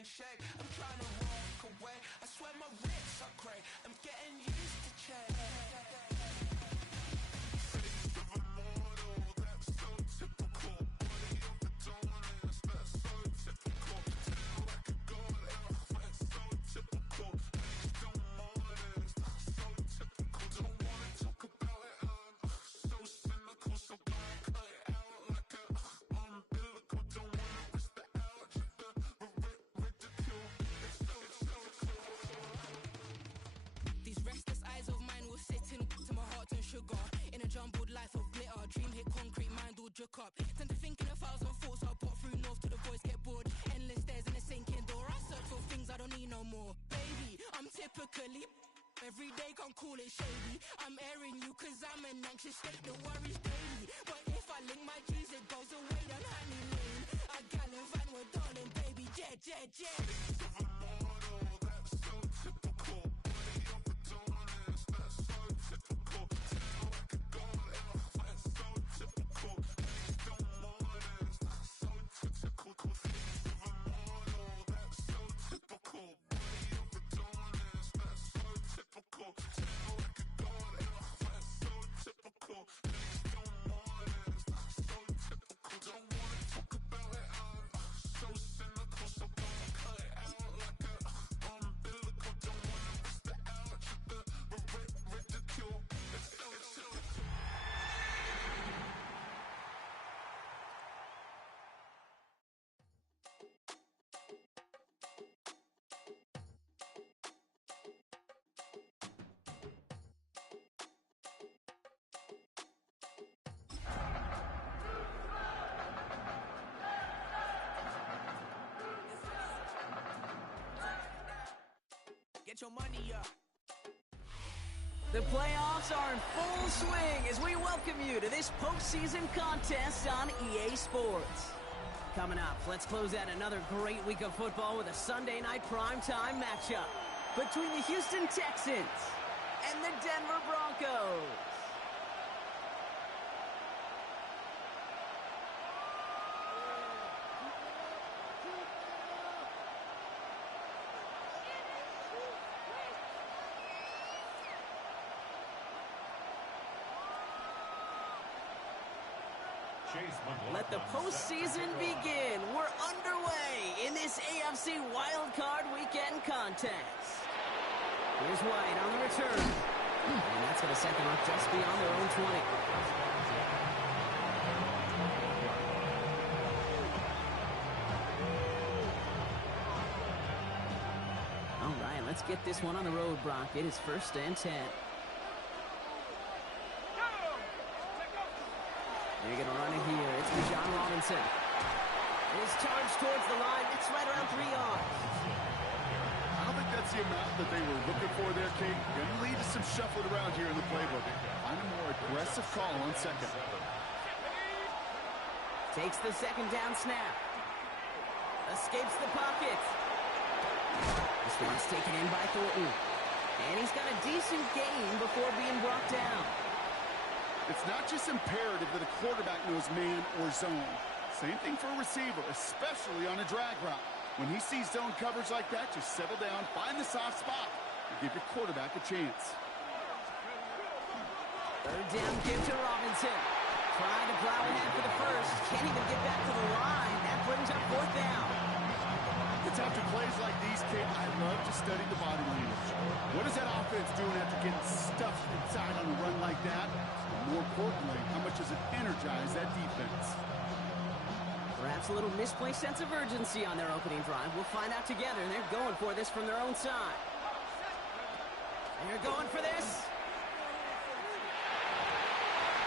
even shake. I'm trying to walk away, I swear my wrists are grey. I'm getting used to change. Face of a mortal, that's so typical. Body of the darkness, that's so typical. Tell like a god, that's so typical. Face don't modest, that's so typical. Don't wanna talk about it, I'm so cynical. So don't cut it out like a umbilical. Don't wanna risk the ouch, the ridicule. It's so These restless eyes of mine will sit in to my heart and sugar. In a jumbled life of glitter, dream hit concrete, mind all jerk up. Tend to think in 1,000 thoughts, I'll pop through north till the boys get bored. Endless stairs in a sinking door, I search for things I don't need no more. Baby, I'm typically every day can't call it shady. I'm airing you cause I'm an anxious state, the worries daily. But if I link my G's, it goes away down Honey Lane. I gallivant with darling, baby, jet, jet, jet. face of a mortal, that's so typical. Body of the darkness, that's so typical. Tell like a god, that's so typical. Face don't modest, that's so typical. Face of a mortal, that's so typical. Body of the darkness, that's so typical. Tell like a god, that's so typical. Face don't modest, that's so typical. Don't wanna talk about it, I'm so cynical. So don't cut it out like a umbilical. Don't wanna risk the ouch, the ridicule. It's so typical. Get your money up. The playoffs are in full swing as we welcome you to this postseason contest on EA Sports. Coming up, let's close out another great week of football with a Sunday night primetime matchup between the Houston Texans and the Denver Broncos. Let the postseason begin. We're underway in this AFC Wildcard Weekend contest. Here's White on the return. And that's going to set them up just beyond their own 20. All right, let's get this one on the road, Brock. It is 1st and 10. They're going to run it here. It's Bijan Robinson. His charge towards the line. It's right around 3 yards. I don't think that's the amount that they were looking for there, Kate. Going to lead to some shuffling around here in the playbook. Find a more aggressive call on second. Takes the second down snap. Escapes the pocket. This one's taken in by Thornton. And he's got a decent gain before being brought down. It's not just imperative that a quarterback knows man or zone. Same thing for a receiver, especially on a drag route. When he sees zone coverage like that, just settle down, find the soft spot, and give your quarterback a chance. 3rd down give to Robinson. Trying to plow ahead for the first. Can't even get back to the line. That brings up 4th down. It's after plays like these, Kate, I love to study the body language. What is that offense doing after getting stuffed inside on a run like that? And more importantly, how much does it energize that defense? Perhaps a little misplaced sense of urgency on their opening drive. We'll find out together. They're going for this from their own side. They're going for this.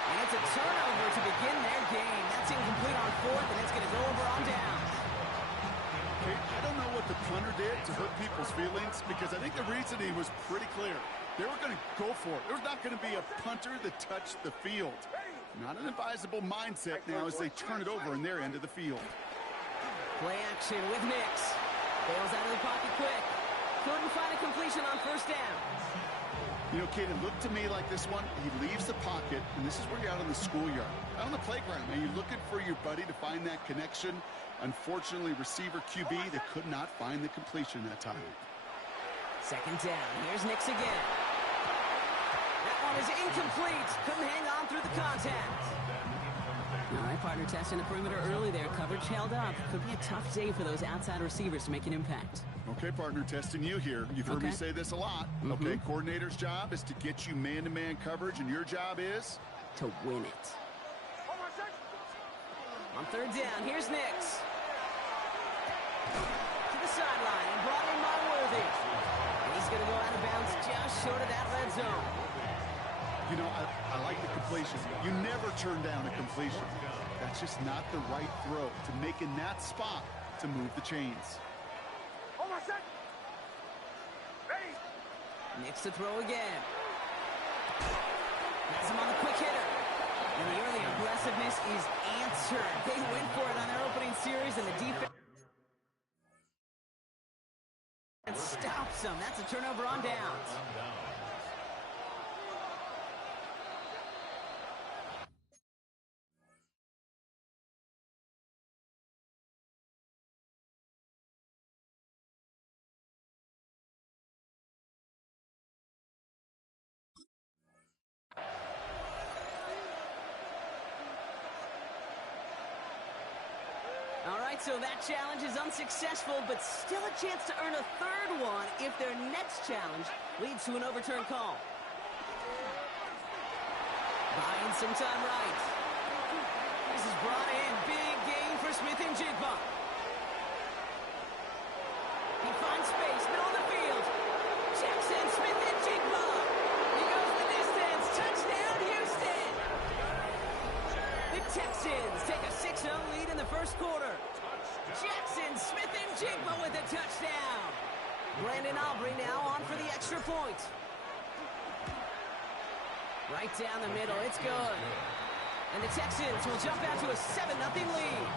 And it's a turnover to begin their game. That's incomplete on 4th, and it's going to go over on down. I don't know what the punter did to hurt people's feelings because I think the reasoning was pretty clear. They were going to go for it. There's not going to be a punter that touched the field. Not an advisable mindset now as they turn it over in their end of the field. Play action with Nix. Bails out of the pocket quick. Couldn't find a completion on 1st down. You know, Kate, it looked to me like this one, he leaves the pocket, and this is where you're out on the schoolyard, out on the playground, and you're looking for your buddy to find that connection. Unfortunately, receiver QB, they could not find the completion that time. Second down. Here's Nix again. That one is incomplete. Couldn't hang on through the contact. All right, partner, testing the perimeter early there. Coverage held up. Could be a tough day for those outside receivers to make an impact. Okay, partner, testing you here. You've heard me say this a lot. Okay, coordinator's job is to get you man-to-man coverage, and your job is? To win it. On third down, here's Nix. To the sideline, and brought in by Worthy. And he's going to go out of bounds just short of that red zone. You know, I like the completion. You never turn down a completion. That's just not the right throw to make in that spot to move the chains. Nix to throw again. Has him on the quick hitter. And the early aggressiveness is answered. They went for it on their opening series, and the defense stops them. That's a turnover on downs. All right, so that challenge is unsuccessful, but still a chance to earn a third one if their next challenge leads to an overturned call. Buying some time right. This is brought in. Big gain for Smith-Njigba. He finds space, middle of the field. Jackson Smith-Njigba. He goes the distance. Touchdown, Houston. The Texans take a 6-0 lead in the first quarter. Jackson Smith-Njigba with a touchdown. Brandon Aubrey now on for the extra point. Right down the middle, it's good. And the Texans will jump out to a 7-0 lead.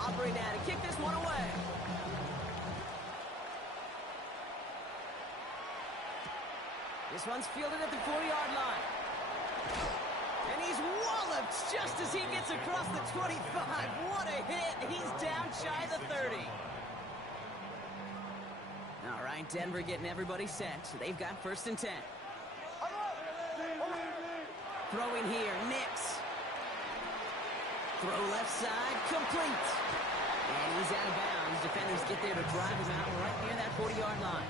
Aubrey now to kick this one away. This one's fielded at the 40-yard line. And he's walloped just as he gets across the 25. What a hit. He's down shy of the 30. All right, Denver getting everybody set. They've got 1st and 10. Throw in here, Nix. Throw left side, complete. And he's out of bounds. Defenders get there to drive him out right near that 40-yard line.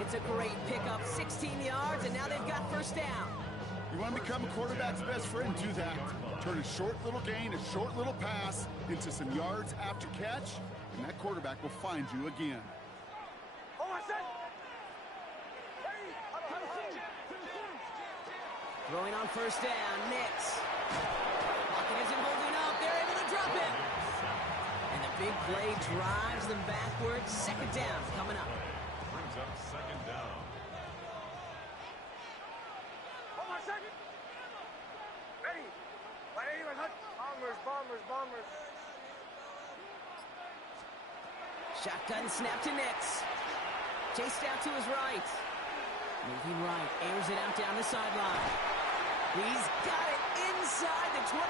It's a great pickup, 16 yards, and now they've got 1st down. You want to become a quarterback's best friend? Do that. Turn a short little gain, a short little pass into some yards after catch, and that quarterback will find you again. Throwing on 1st down, Nix. Pocket isn't holding up. They're able to drop it. And the big play drives them backwards. 2nd down coming up. Brings up 2nd down. Bombers. Shotgun snap to Nix. Chased out to his right. Moving right, airs it out down the sideline. He's got it inside the 25.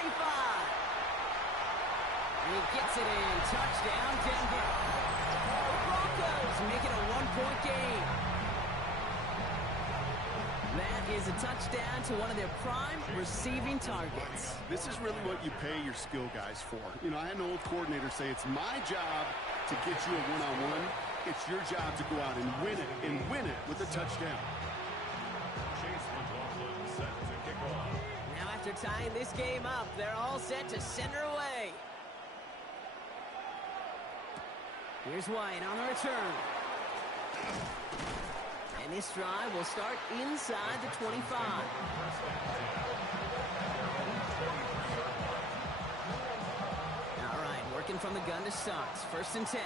And he gets it in. Touchdown, Denver. The Broncos make it a 1-point game. That is a touchdown to one of their prime receiving targets. This is really what you pay your skill guys for. You know, I had an old coordinator say it's my job to get you a one-on-one. It's your job to go out and win it with a touchdown. Chase McLaughlin set to kick off. Now after tying this game up, they're all set to send her away. Here's White on the return. And this drive will start inside the 25. All right, working from the gun to start. 1st and 10.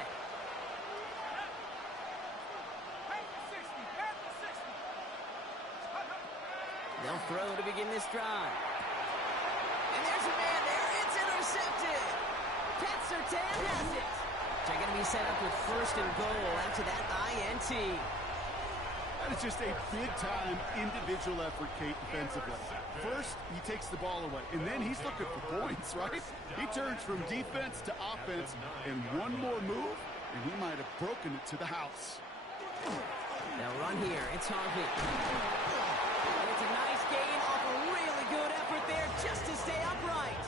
They'll throw to begin this drive. And there's a man there. It's intercepted. Pat Surtain has it. They're going to be set up with 1st and goal after that INT. That is just a big-time individual effort, Kate, defensively. First, he takes the ball away, and then he's looking for points, right? He turns from defense to offense, and one more move, and he might have broken it to the house. They'll run here. It's Harvey. And it's a nice gain off a really good effort there just to stay upright.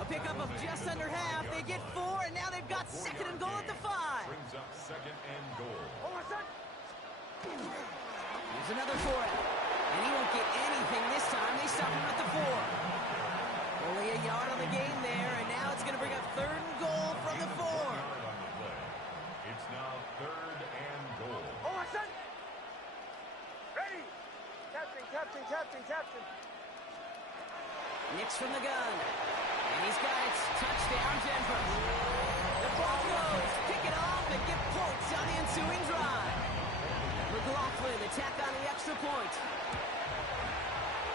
A pickup of just under half. They get 4, and now they've got second and goal at the 5. Brings up second and goal. Here's another for it. And he won't get anything this time. They stop him at the 4. Only a yard on the game there, and now it's going to bring up third and goal from the 4. It's now third and goal. Ready! Captain. Nix from the gun. And he's got it. Touchdown, Denver. The Broncos pick it off and get points on the ensuing drive. McLaughlin attack on the extra point.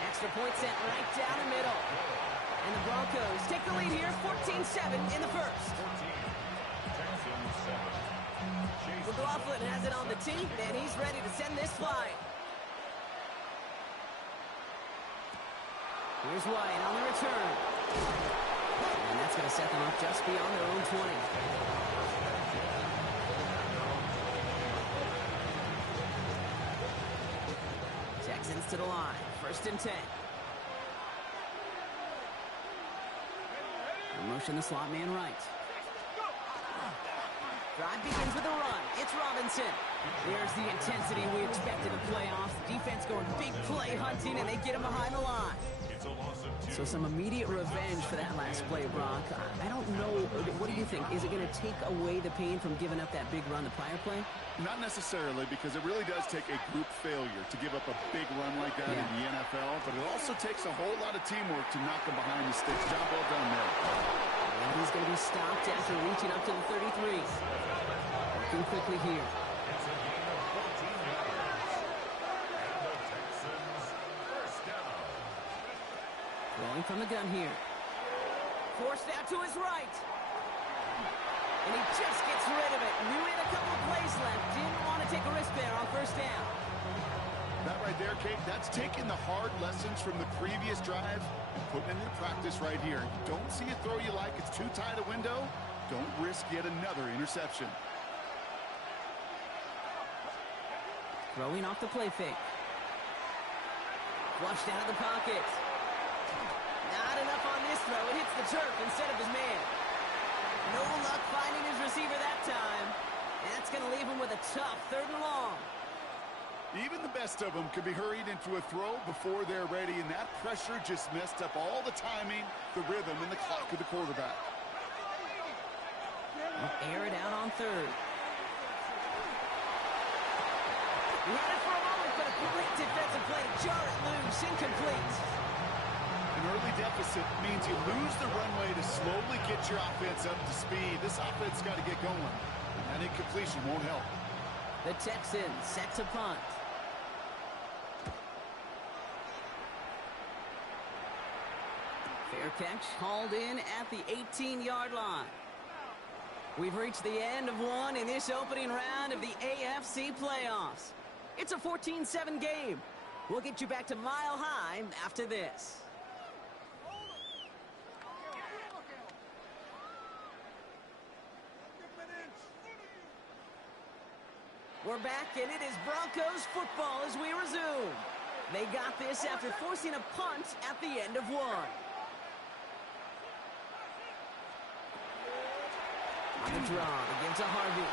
Extra point sent right down the middle. And the Broncos take the lead here, 14-7 in the first. McLaughlin has it on the tee, and he's ready to send this flying. Here's White on the return. And that's going to set them up just beyond their own 20. Texans to the line. First and 10. Motion the slot man right. Drive begins with a run. It's Robinson. There's the intensity we expected in playoffs. Defense going big play hunting, and they get him behind the line. So some immediate revenge for that last play, Brock. I don't know. What do you think? Is it going to take away the pain from giving up that big run the prior play? Not necessarily, because it really does take a group failure to give up a big run like that in the NFL, but it also takes a whole lot of teamwork to knock them behind the sticks. Job well done there. And he's going to be stopped after reaching up to the 33. Working quickly here. It's a gain of 14 yards. And the Texans first down. Rolling from the gun here. Forced out to his right. And he just gets rid of it. Knew he had a couple of plays left. Didn't want to take a risk there on first down. That right there, Kate, that's taking the hard lessons from the previous drive and putting it into practice right here. You don't see a throw you like, it's too tight a window, don't risk yet another interception. Throwing off the play fake. Flushed out of the pocket. Not enough on this throw. It hits the turf instead of his man. No luck finding his receiver that time. That's going to leave him with a tough third and long. Even the best of them could be hurried into a throw before they're ready, and that pressure just messed up all the timing, the rhythm, and the clock of the quarterback. Air it out on third. He had it for a moment, but a great defensive play to jar it loose. Incomplete. An early deficit means you lose the runway to slowly get your offense up to speed. This offense got to get going. That incompletion won't help. The Texans set to punt. Fair catch, hauled in at the 18-yard line. We've reached the end of one in this opening round of the AFC playoffs. It's a 14-7 game. We'll get you back to Mile High after this. We're back, and it is Broncos football as we resume. They got this after forcing a punt at the end of one. On the draw, they give to Harvey.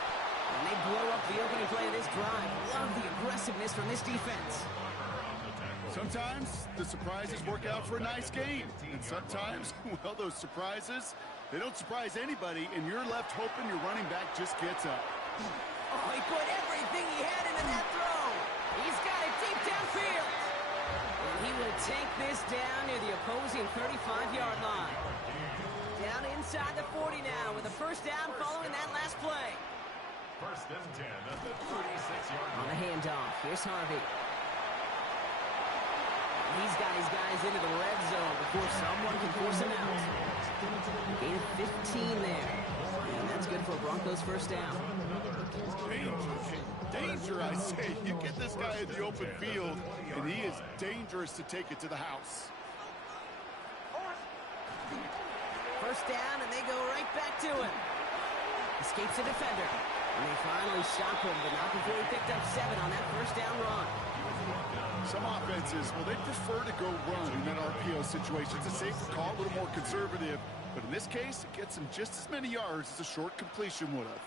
And they blow up the opening play of this drive. Love the aggressiveness from this defense. Sometimes the surprises work out for a nice game. And sometimes, well, those surprises, they don't surprise anybody, and you're left hoping your running back just gets up. Oh, he put everything he had into that throw. He's got it deep downfield. And he will take this down near the opposing 35-yard line. Down inside the 40 now with a first down following that last play. First and 10 at the 36-yard On line. the handoff, here's Harvey. He's got his guys into the red zone before someone can force him out. Gain of 15 there. And that's good for Broncos first down. Danger. composure, I say. You get this guy in the open field, and he is dangerous to take it to the house. First down, and they go right back to him. Escapes the defender. And they finally stop him, but not before he picked up 7 on that first down run. Some offenses, well, they prefer to go run in that RPO situation. It's a safer call, a little more conservative. But in this case, it gets him just as many yards as a short completion would have.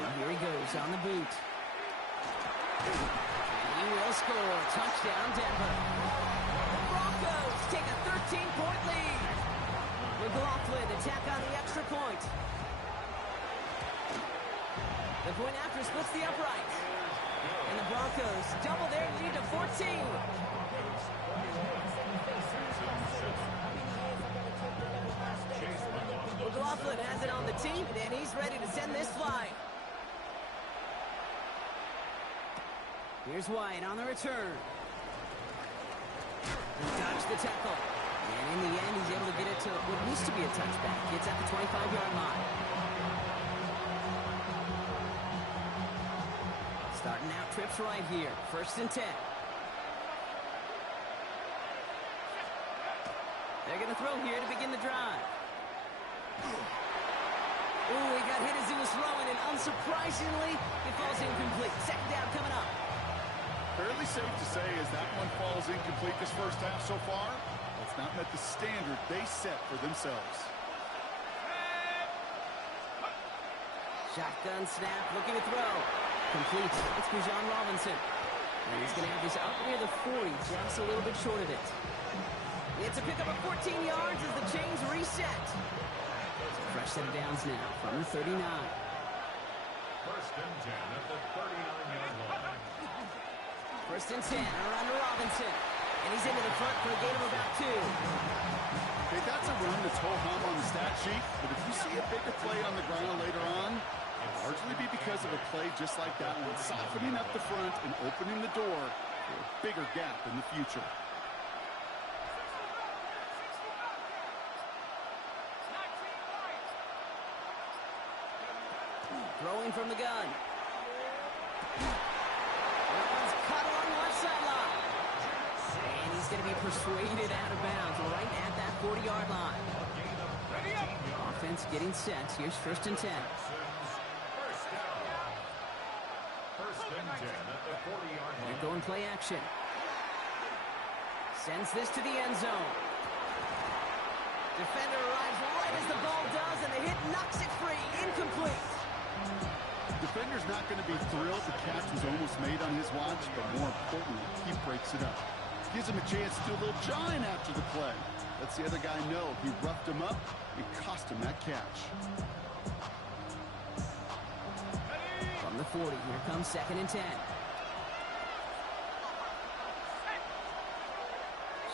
And here he goes on the boot. And he will score. Touchdown, Denver. The Broncos take a 13-point lead. McLaughlin attack on the extra point. The point after splits the uprights. And the Broncos double their lead to 14. McLaughlin has it on the team, and he's ready to send this flying. Here's White on the return. He dodged the tackle. And in the end, he's able to get it to what used to be a touchback. It's at the 25-yard line. Starting out trips right here. 1st and 10. They're going to throw here to begin the drive. Ooh, he got hit as he was throwing, and unsurprisingly, it falls incomplete. 2nd down coming up. Fairly safe to say as that one falls incomplete this first half so far, it's not met the standard they set for themselves. Shotgun snap, looking to throw. Complete. It's Bijan Robinson. And he's going to have this up near the 40, just a little bit short of it. It's a pickup of 14 yards as the chains reset. Fresh set of downs now from the 39. 1st and 10 at the 39-yard line. 1st and 10, around to Robinson. And he's into the front for a gain of about 2. Okay, that's a run that's ho-hum on the stat sheet, but if you see a bigger play on the ground later on, it'll largely be because of a play just like that one, softening up the front and opening the door for a bigger gap in the future. Throwing from the gun. That one's cut along the left sideline. And he's going to be persuaded out of bounds right at that 40-yard line. Offense getting set. Here's 1st and 10. 1st and 10 at the 40-yard line. They're going play action. Sends this to the end zone. Defender arrives right as the ball does, and the hit knocks it free. Incomplete. Defender's not going to be thrilled the catch was almost made on his watch, but more importantly, he breaks it up. Gives him a chance to do a little jawing after the play. Lets the other guy know he roughed him up and cost him that catch. From the 40, here comes 2nd and 10.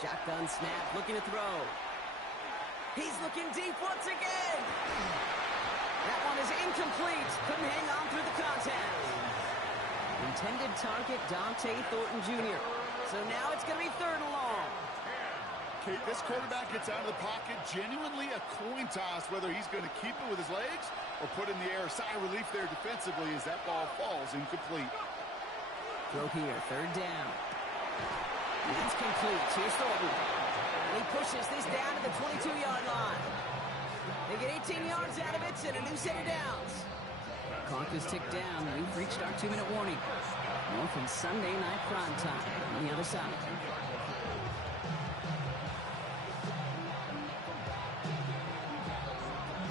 Shotgun snap, looking to throw. He's looking deep once again. That one is incomplete. Couldn't hang on through the contact. Intended target, Dante Thornton Jr. So now it's going to be 3rd and long. Okay, this quarterback gets out of the pocket. Genuinely a coin toss whether he's going to keep it with his legs or put in the air. Sigh of relief there defensively as that ball falls incomplete. Throw here, 3rd down. It's complete. Here's Thornton. And he pushes this down to the 22-yard line. They get 18 yards out of it and a new set of downs. Clock is ticked down. We've reached our 2-minute warning. More from Sunday Night Primetime on the other side.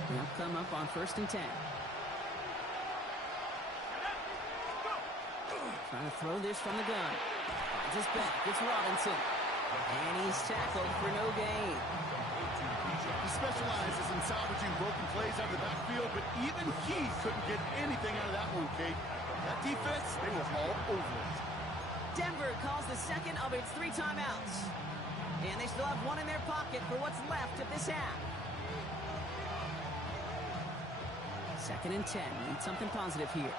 They'll come up on 1st and 10. Trying to throw this from the gun. Finds his back. It's Robinson. And he's tackled for no gain. He specializes in salvaging broken plays out of the backfield, but even he couldn't get anything out of that one, Kate. That defense, they were all over it. Denver calls the 2nd of its 3 timeouts. And they still have 1 in their pocket for what's left of this half. 2nd and 10. Need something positive here.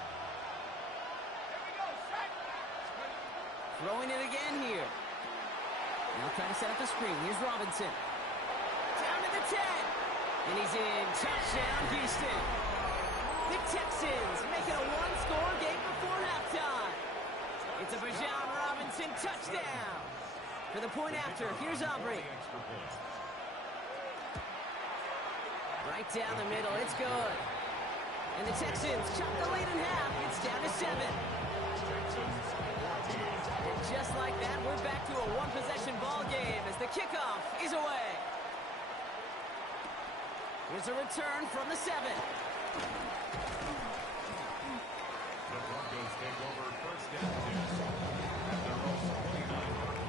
Throwing it again here. Now trying to set up the screen. Here's Robinson. Down to the 10. And he's in. Touchdown, Houston. The Texans make it a 1-score game. For the point after, here's Aubrey. Extra point. Right down the middle, it's good. And the Texans chop the lead in half. It's down to 7. And just like that, we're back to a one-possession ball game as the kickoff is away. Here's a return from the 7. The Broncos take over first and 10 at their own 29-yard line.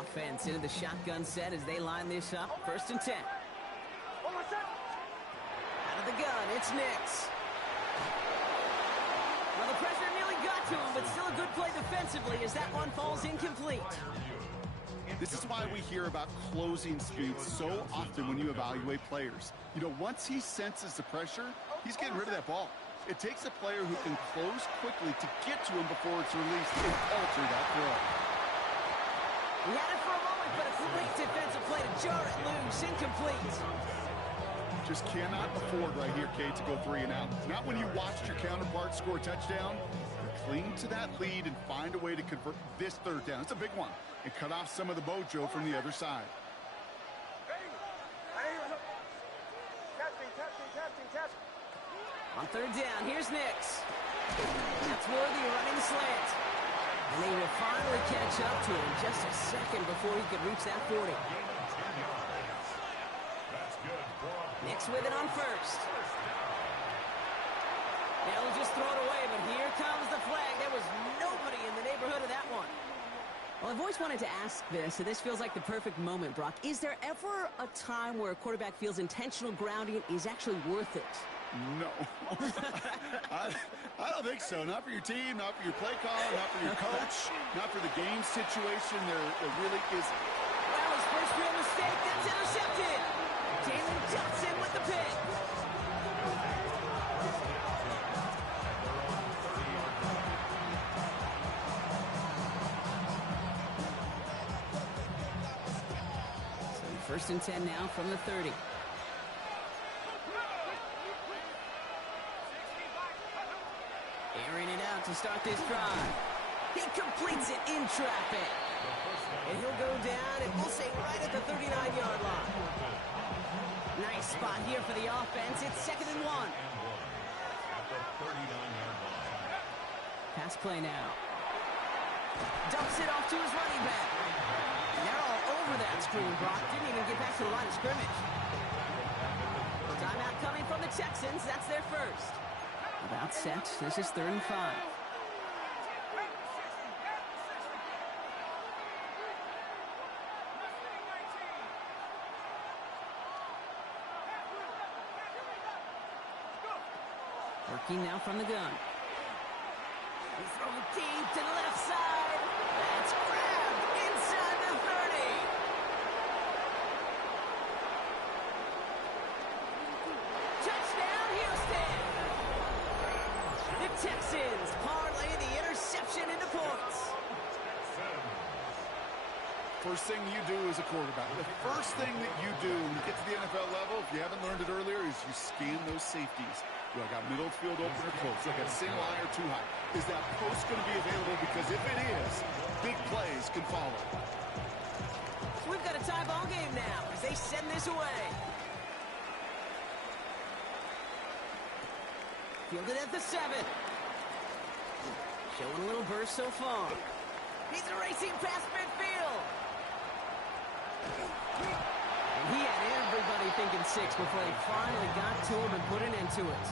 Offense into the shotgun set as they line this up. First and 10. Out of the gun, it's Nix. Well, the pressure nearly got to him, but still a good play defensively as that one falls incomplete. This is why we hear about closing speed so often when you evaluate players. You know, once he senses the pressure, he's getting rid of that ball. It takes a player who can close quickly to get to him before it's released and alter that throw. He had it for a moment, but a great defensive play to jar it loose, incomplete. Just cannot afford right here, Kate, to go 3 and out. Not when you watched your counterpart score a touchdown. Cling to that lead and find a way to convert this third down. It's a big one. And cut off some of the mojo from the other side. On third down, here's Nix. That's Worthy running the slant. And they will finally catch up to him just a second before he could reach that 40. That's good. Nix with it on first. They'll just throw it away, but here comes the flag. There was nobody in the neighborhood of that one. Well, I've always wanted to ask this, and this feels like the perfect moment, Brock. Is there ever a time where a quarterback feels intentional grounding is actually worth it? No. I don't think so. Not for your team, not for your play caller, not for your coach, not for the game situation. There really is. Well, his first real mistake, that's intercepted. Jalen Johnson with the pick. So first and 10 now from the 30. Airing it out to start this drive. He completes it in traffic. And he'll go down, and we'll say right at the 39-yard line. Nice spot here for the offense. It's 2nd and 1. At the 39-yard line. Pass play now. Dumps it off to his running back. And they're all over that screen, Brock. Didn't even get back to the line of scrimmage. Timeout coming from the Texans. That's their first. About set. This is 3rd and 5. Working now from the gun. He's throwing deep to the left side. That's grabbed inside the 30. Touchdown, Houston. The Texans parlay the interception into points. First thing you do as a quarterback, the first thing that you do when you get to the NFL level, if you haven't learned it earlier, is you scan those safeties. Do I got middle field open or close? Do I got single eye or too high? Is that post going to be available? Because if it is, big plays can follow. So we've got a tie ball game now as they send this away. Fielded at the 7. Showing a little burst so far. He's racing past midfield. And he had everybody thinking 6 before they finally got to him and put an end to it.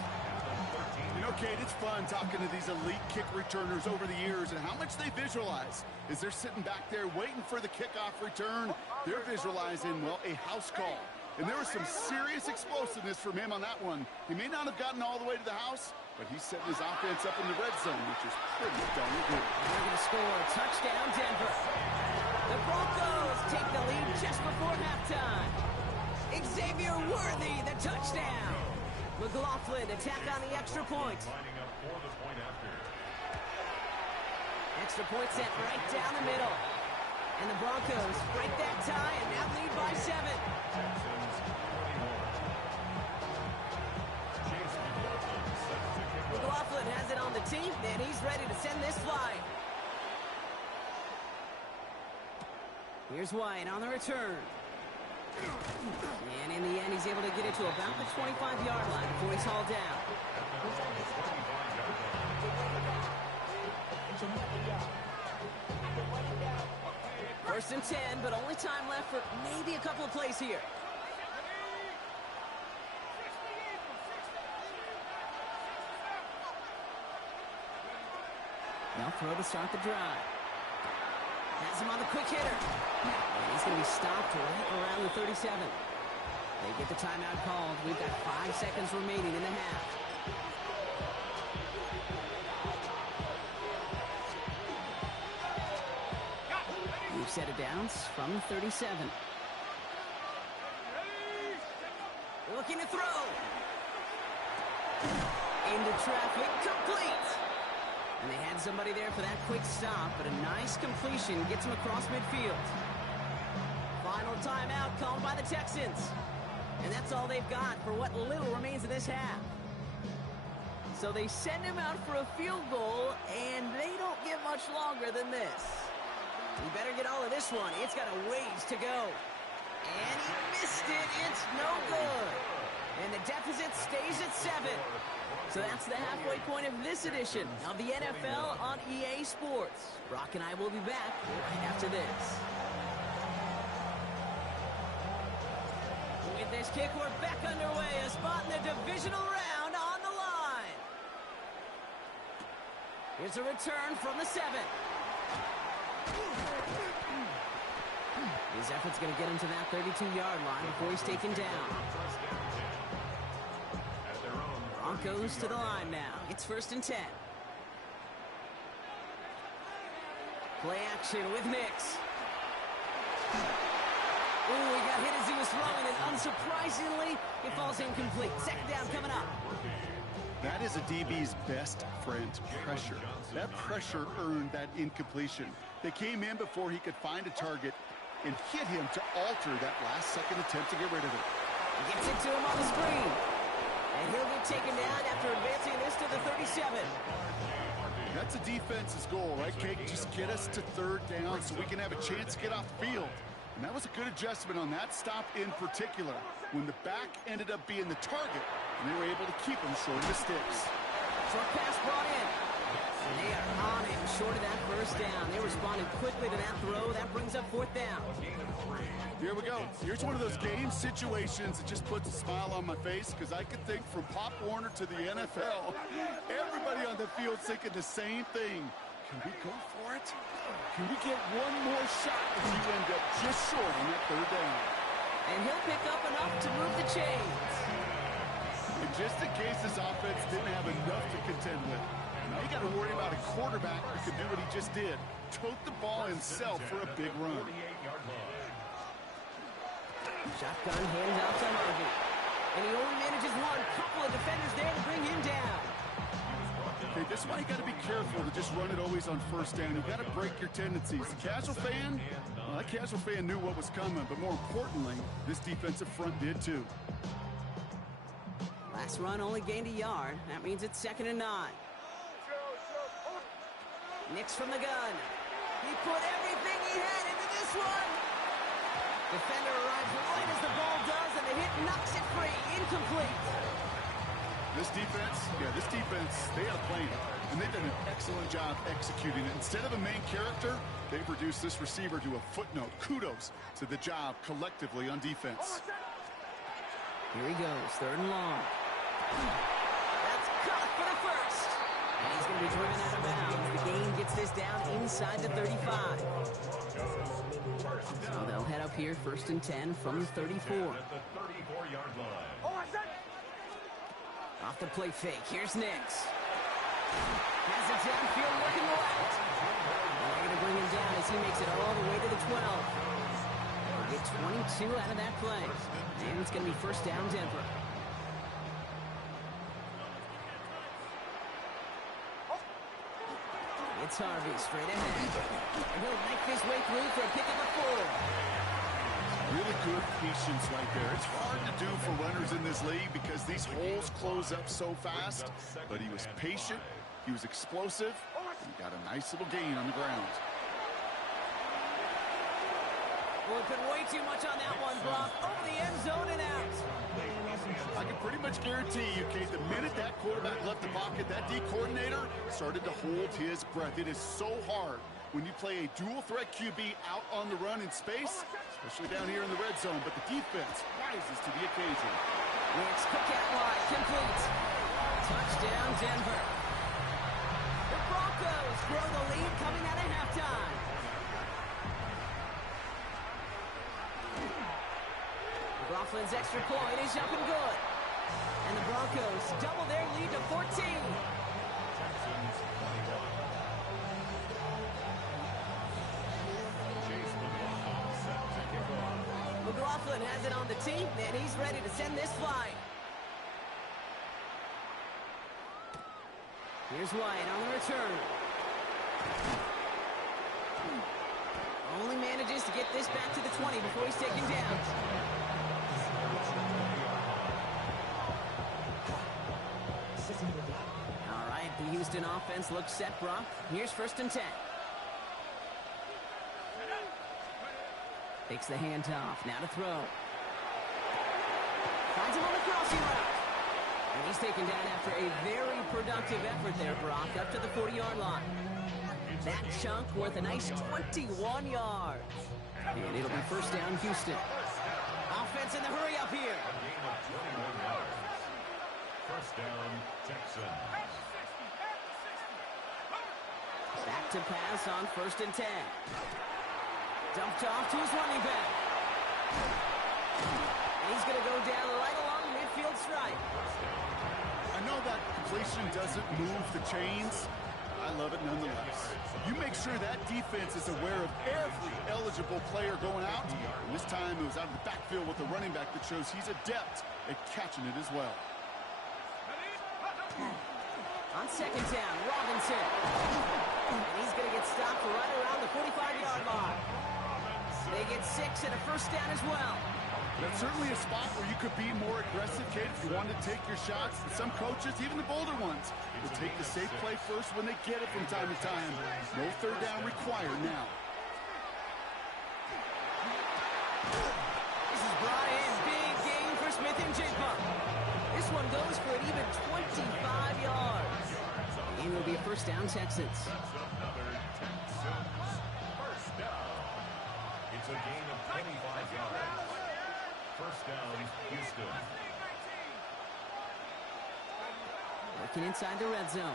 You know, Kate, it's fun talking to these elite kick returners over the years and how much they visualize. As they're sitting back there waiting for the kickoff return, they're visualizing, well, a house call. And there was some serious explosiveness from him on that one. He may not have gotten all the way to the house, but he's setting his offense up in the red zone, which is pretty darn good. They're going to score. Touchdown, Denver. The Broncos take the lead just before halftime. Xavier Worthy, the touchdown. McLaughlin attack on the extra point. Lining up for the point after. Extra point set right down the middle. And the Broncos break that tie and now lead by 7. Texans 21. Chase McLaughlin set to kick off. McLaughlin seat, and he's ready to send this flying. Here's White on the return. And in the end, he's able to get it to about the 25-yard line before he's hauled down. First and 10, but only time left for maybe a couple of plays here. Now throw to start the drive. Has him on the quick hitter. And he's going to be stopped right around the 37. They get the timeout called. We've got 5 seconds remaining in the half. We've set it down from the 37. Looking to throw. Into traffic, complete. And they had somebody there for that quick stop, but a nice completion gets him across midfield. Final timeout called by the Texans. And that's all they've got for what little remains of this half. So they send him out for a field goal, and they don't get much longer than this. He better get all of this one. It's got a ways to go. And he missed it. It's no good. And the deficit stays at 7. So that's the halfway point of this edition of the NFL on EA Sports. Brock and I will be back right after this. With this kick, we're back underway. A spot in the divisional round on the line. Here's a return from the 7. His effort's going to get him to that 32-yard line before he's taken down. Broncos to the line now. It's first and 10. Play action with Nix. Ooh, he got hit as he was throwing, and unsurprisingly, it falls incomplete. Second down coming up. That is a DB's best friend, pressure. That pressure earned that incompletion. They came in before he could find a target and hit him to alter that last-second attempt to get rid of it. He gets it to him on the screen. And he'll get taken down after advancing this to the 37. That's a defense's goal, right, Cake? Just get us to third down so we can have a chance to get off the field. And that was a good adjustment on that stop in particular, when the back ended up being the target, and they were able to keep him short of the sticks. Short pass brought in. And they are on him short of that first down. They responded quickly to that throw. That brings up fourth down. Here we go. Here's one of those game situations that just puts a smile on my face, because I could think from Pop Warner to the NFL, everybody on the field thinking the same thing. Can we go for it? Can we get one more shot if you end up just short on that third down? And he'll pick up enough to move the chains. And just in case this offense didn't have enough to contend with, now you got to worry about a quarterback who could do what he just did, tote the ball himself for a big run. Shotgun handoff to Harvey. And he only manages one. Couple of defenders there to bring him down. Okay, this is why you got to be careful to just run it always on first down. You got to break your tendencies. The casual fan, well, that casual fan knew what was coming, but more importantly, this defensive front did too. Last run only gained a yard. That means it's 2nd and 9. Nix from the gun. He put everything he had into this one. Defender arrives right as the ball does, and the hit knocks it free. Incomplete. This defense, they had a plan, and they've done an excellent job executing it. Instead of a main character, they've reduced this receiver to a footnote. Kudos to the job collectively on defense. Here he goes, 3rd and long. That's caught for the first. And he's going to be driven out of bounds. The gain gets this down inside the 35. So they'll head up here, 1st and 10 from the 34. Off the play fake, here's Nix. Has it downfield, working left. And they're going to bring him down as he makes it all the way to the 12. They'll get 22 out of that play. And it's going to be first down, Denver. It's Harvey straight ahead. And he'll make his way through for a pick of the 4. Really good patience right there. It's hard to do for runners in this league because these holes close up so fast, but he was patient, He was explosive. And got a nice little gain on the ground. Well, we put way too much on that one, Brock. Over the end zone and out. I can pretty much guarantee you, Kate, the minute that quarterback left the pocket, that D coordinator started to hold his breath. It is so hard when you play a dual-threat QB out on the run in space, especially down here in the red zone, but the defense rises to the occasion. Next kick out wide, complete. Touchdown, Denver. The Broncos grow the lead coming out of halftime. McLaughlin's extra point is up and good. And the Broncos double their lead to 14. Texans 21. Chase McLaughlin set to kick off. McLaughlin has it on the tee, and he's ready to send this flying. Here's White on the return. Only manages to get this back to the 20 before he's taken down. All right, the Houston offense looks set, Brock. Here's 1st and 10. Takes the handoff, now to throw. Finds him on the crossing route. And he's taken down after a very productive effort there, Brock, up to the 40-yard line. That chunk worth a nice 21 yards. And it'll be 1st down, Houston. Offense in the hurry up here. A gain of 21 yards. 1st down, Texans. Back to pass on 1st and 10. Dumped off to his running back. And he's going to go down right along the midfield stripe. I know that completion doesn't move the chains. I love it nonetheless. You make sure that defense is aware of every eligible player going out. And this time it was out of the backfield with the running back that shows he's adept at catching it as well. On 2nd down, Robinson. And he's going to get stopped right around the 45-yard line. They get 6 and a 1st down as well. That's certainly a spot where you could be more aggressive, Kate, if you wanted to take your shots. And some coaches, even the bolder ones, will take the safe play first when they get it from time to time. No 3rd down required now. This is brought in. Big gain for Smith and Jigba. This one goes for an even 25 yards. And it will be a 1st down, Texans. That's another Texans 1st down. It's a gain of 25 yards. 1st down, Houston. Working inside the red zone.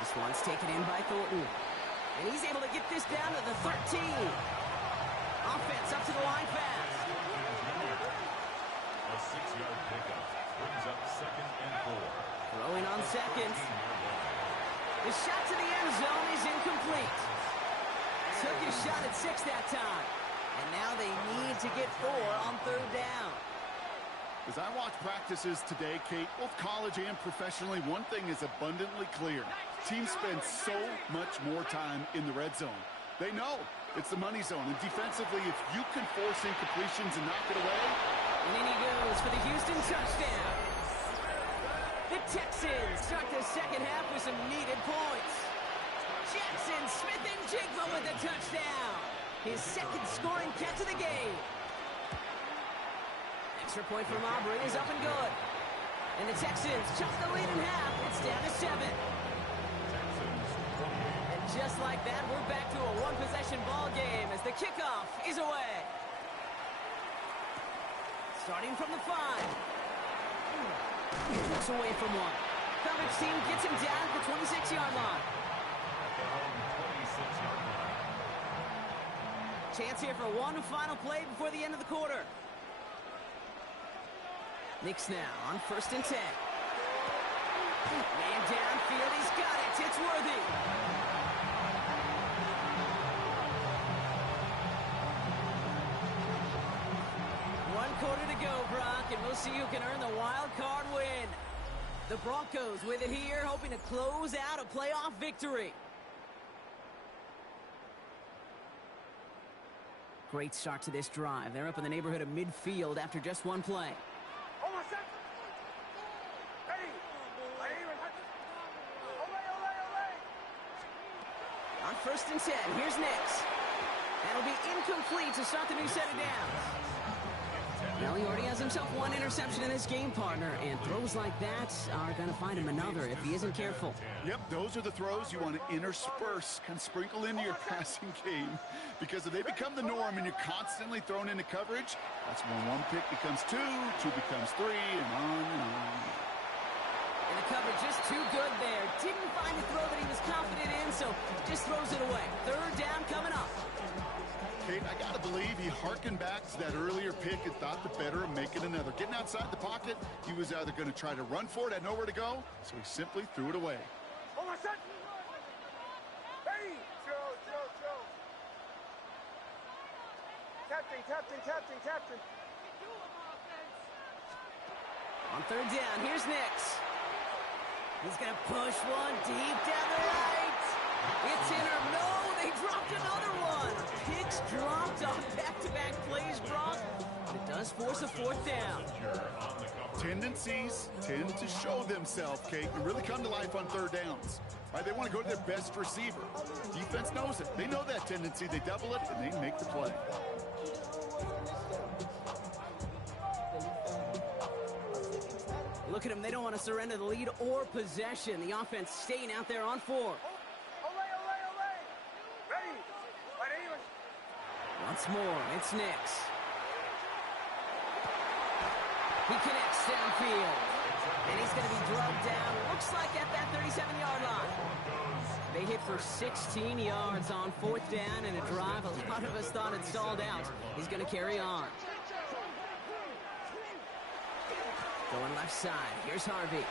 This one's taken in by Thornton. And he's able to get this down to the 13. Offense up to the line fast. A 6-yard pickup brings up 2nd and 4. Throwing on 2nd. The shot to the end zone is incomplete. Took his shot at 6 that time. And now they need to get 4 on 3rd down. As I watch practices today, Kate, both college and professionally, one thing is abundantly clear. Teams spend so much more time in the red zone. They know it's the money zone. And defensively, if you can force incompletions and knock it away. And in he goes for the Houston touchdown. The Texans start the 2nd half with some needed points. Jackson Smith-Njigba with a touchdown. His 2nd scoring catch of the game. Extra point from Aubrey is up and good. And the Texans chop the lead in half. It's down to 7. And just like that, we're back to a one-possession ball game as the kickoff is away. Starting from the 5. Looks away from one. Coverage team gets him down at the 26-yard line. Chance here for one final play before the end of the quarter. Knicks now on 1st and 10. Man downfield, he's got it. It's Worthy. One quarter to go, Brock, and we'll see who can earn the wild card win. The Broncos with it here, hoping to close out a playoff victory. Great start to this drive. They're up in the neighborhood of midfield after just one play. first and 10. Here's Nix. That'll be incomplete to start the new set of downs. Well, he already has himself one interception in this game, partner, and throws like that are going to find him another if he isn't careful. Yep, those are the throws you want to intersperse, kind of sprinkle into your passing game, because if they become the norm and you're constantly thrown into coverage, that's when one pick becomes two becomes three, and on and on. And the coverage just too good there. Didn't find a throw that he was confident in, so just throws it away. Third down coming up. Kate, I got to believe he harkened back to that earlier pick and thought the better of making another. Getting outside the pocket, he was either going to try to run for it, had nowhere to go, so he simply threw it away. Oh, my son! Hey! Joe! Captain! On third down, here's Nix. He's going to push one deep down the right. It's in or no, they dropped another one. Picks dropped on back-to-back plays, Brock. It does force a fourth down. Tendencies tend to show themselves, Kate, and really come to life on third downs. Right, they want to go to their best receiver. Defense knows it. They know that tendency. They double it, and they make the play. Look at them. They don't want to surrender the lead or possession. The offense staying out there on four. Once more, it's Nix. He connects downfield. And he's going to be drugged down, looks like at that 37-yard line. They hit for 16 yards on fourth down and a drive. A lot of us thought it stalled out. He's going to carry on. Going left side. Here's Harvey. And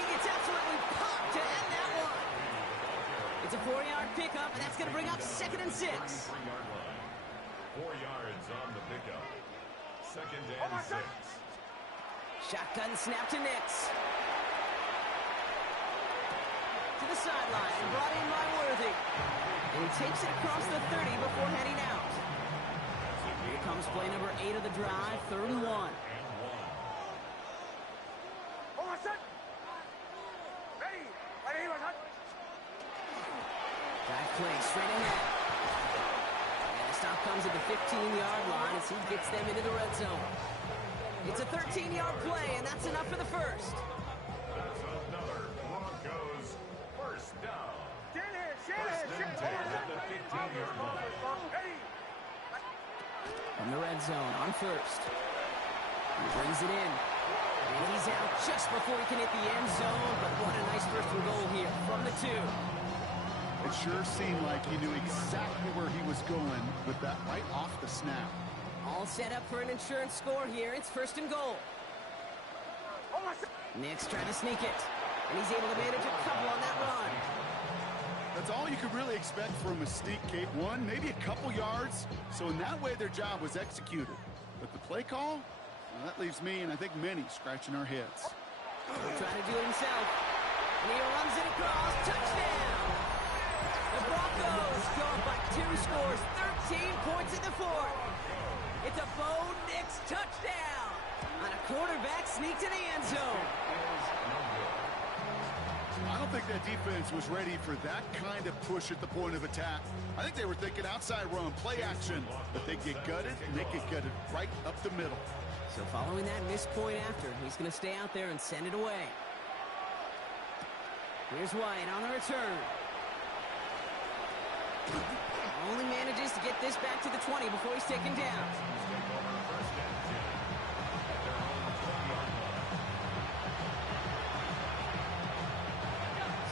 he gets absolutely popped to end that one. It's a 4-yard pickup, and that's going to bring up 2nd and 6. 4 yards on the pickup. 2nd and 6. Shotgun snap to Nix. To the sideline and brought in by Worthy. And he takes it across the 30 before heading out. Here comes play number 8 of the drive, 3rd and 1. Drive play straight ahead. And the stop comes at the 15-yard line as he gets them into the red zone. It's a 13-yard play, and that's enough for the first. That's another Broncos first down. Shanahan. At the 15-yard line. From the red zone on first. He brings it in. And he's out just before he can hit the end zone, but what a nice first and goal here from the 2. It sure seemed like he knew exactly where he was going with that right off the snap. All set up for an insurance score here. It's 1st and goal. Nix trying to sneak it. And he's able to manage a couple on that run. That's all you could really expect from Mystique, Kate. One, maybe a couple yards. So in that way, their job was executed. But the play call, well, that leaves me and I think many scratching our heads. He'll try to do it himself. And he runs it across. Touchdown! The Broncos go up by 2 scores. 13 points in the 4th. It's a Bo Nix touchdown on a quarterback sneak to the end zone. I don't think that defense was ready for that kind of push at the point of attack. I think they were thinking outside run, play action, but they get gutted, and they get gutted right up the middle. So following that missed point after, he's going to stay out there and send it away. Here's White on the return. Only manages to get this back to the 20 before he's taken down.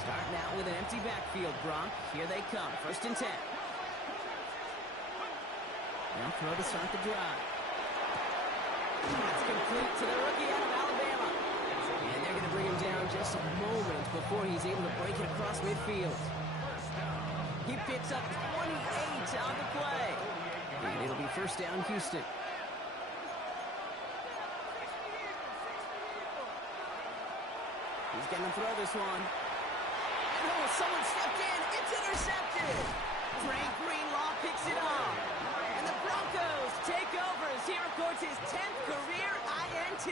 Starting out with an empty backfield, Brock. Here they come. 1st and 10. Now throw to start the drive. That's complete to the rookie out of Alabama. And they're going to bring him down just a moment before he's able to break it across midfield. He picks up 28 on the play. And it'll be 1st down, Houston. He's going to throw this one. And oh, someone stepped in. It's intercepted. Frank Greenlaw picks it up. And the Broncos take over as he records his 10th career INT.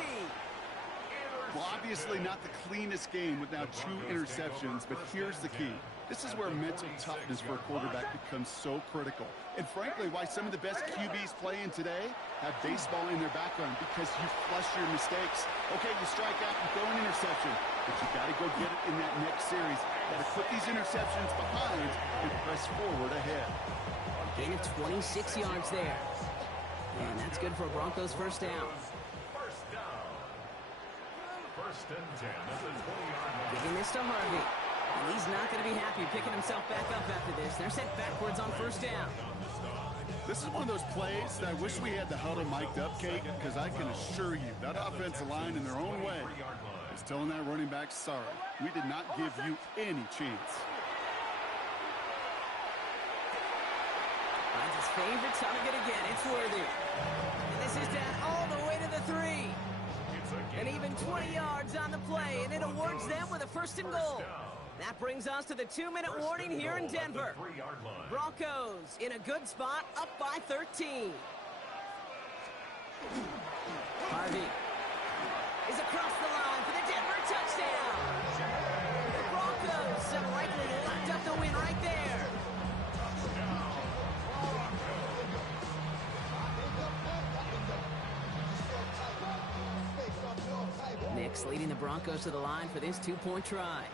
Well, obviously not the cleanest game with now 2 interceptions, but here's the key. This is where mental toughness for a quarterback becomes so critical. And frankly, why some of the best QBs playing today have baseball in their background, because you flush your mistakes. Okay, you strike out, you throw an interception, but you got to go get it in that next series. Got to put these interceptions behind and press forward ahead. Gain of 26 yards there. And that's good for a Broncos first down. First down. First and 10 at the 20-yard line. Giving this to Harvey. And he's not going to be happy picking himself back up after this. They're sent backwards on first down. This is one of those plays that I wish we had the huddle mic'd up, Kate, because I can assure you that offensive line in their own way is telling that running back, sorry, we did not give you any chance. Finds his favorite target again. It's Worthy. And this is down all the way to the 3. And even 20 yards on the play, and it awards them with a first and goal. That brings us to the 2-minute warning here in Denver. Broncos in a good spot, up by 13. Harvey is across the line for the Denver touchdown. The Broncos have likely locked up the win right there. Nix leading the Broncos to the line for this 2-point try.